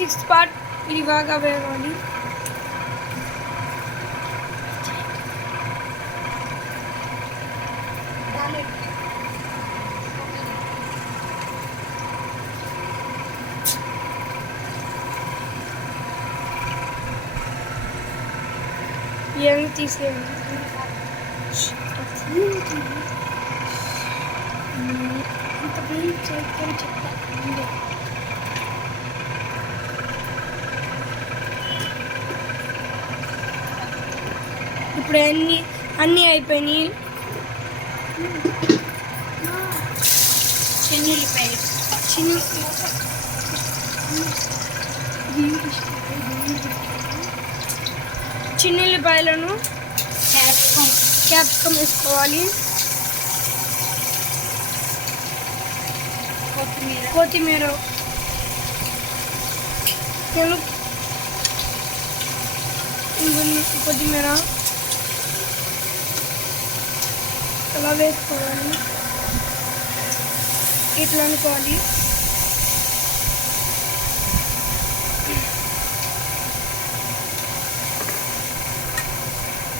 Sixth part ఇది బాగా వేగాలి. ఏమి తీసేయండి. అంత బిల్ చేయని చెప్తాను. ఇప్పుడు అన్నీ అయిపోయినాయి. చిన్నుల్లిపాయలను క్యాప్సికమ్ వేసుకోవాలి. కొత్తిమీర కొత్తిమీర అలా వేసుకోవాలి. ఇట్లా అనుకోవాలి.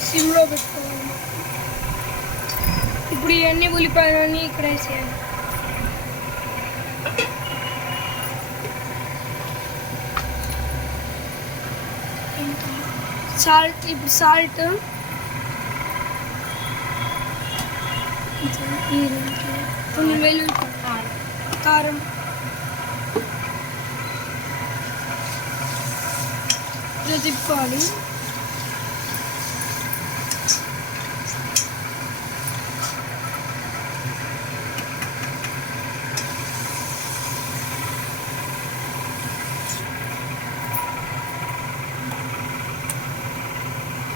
సిమ్లో పెట్టుకోవాలి. ఇప్పుడు ఇవన్నీ ఉల్లిపాయలని ఇక్కడ వేసేయాలి. సాల్ట్, ఇప్పుడు సాల్ట్ కొన్ని వెల్లుల్లి, కారం, ఇలా తిప్పుకోవాలి.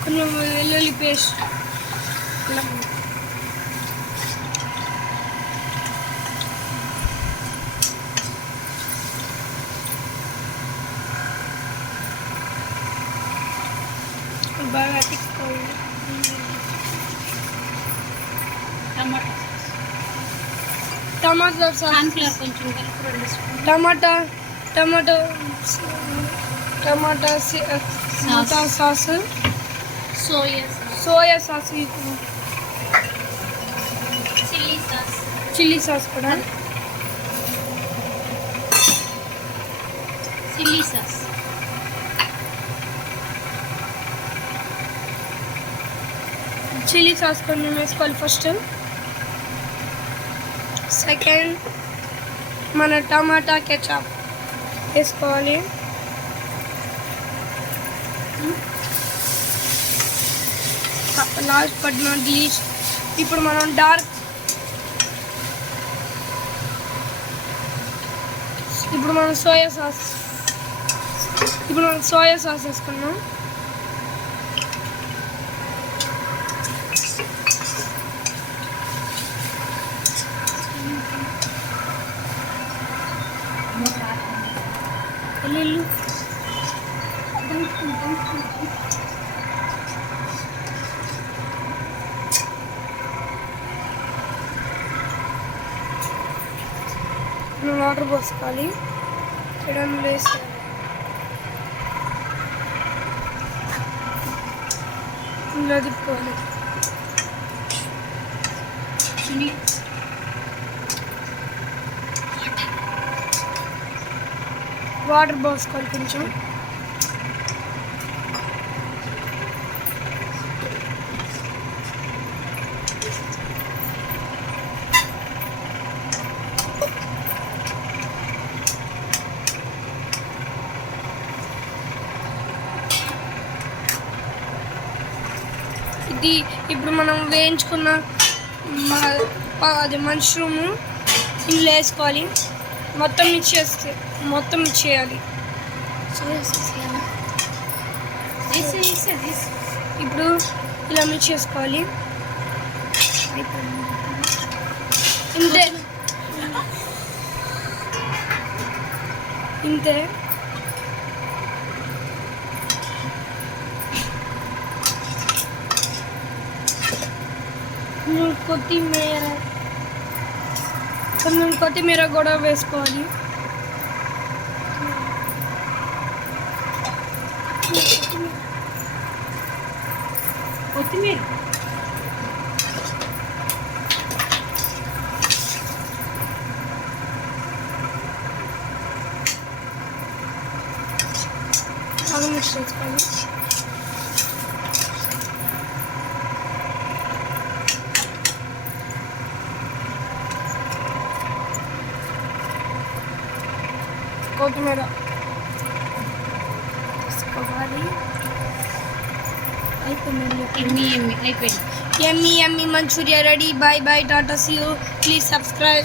కొంచెం వెల్లుల్లి పేస్ట్ బాగా తిప్పుకోవాలి. టమాటా సాస్ కొంచెం టమాటా sauce, soya sauce, chilli sauce కూడా, చిల్లీ సాస్ కొంచెం వేసుకోవాలి ఫస్ట్. సెకండ్ మన టమాటా కెచప్ వేసుకోవాలి. లాస్ట్ బట్ నాట్ లీస్ట్ ఇప్పుడు మనం సోయా సాస్ వేసుకున్నాం. వాటర్ పోసుకోవాలి. వేసి ఇలా తిప్పుకోవాలి. వాటర్ పోసుకోవాలి కొంచెం. ఇప్పుడు మనం వేయించుకున్న అది మష్రూమ్ ఇందులో వేసుకోవాలి. మొత్తం మిక్స్ చేయాలి. ఇప్పుడు ఇలా మిక్స్ చేసుకోవాలి. ఇంతే. కొత్తిమీర కూడా వేసుకోవాలి. కొత్తిమీర బాగా మిక్స్ చేసుకోవాలి. కొత్తిమీర తీసుకోవాలి. అయిపోయింది. అయిపోయింది. Yummy, yummy Manchuria ready. Bye bye. Tata. See you. Please subscribe.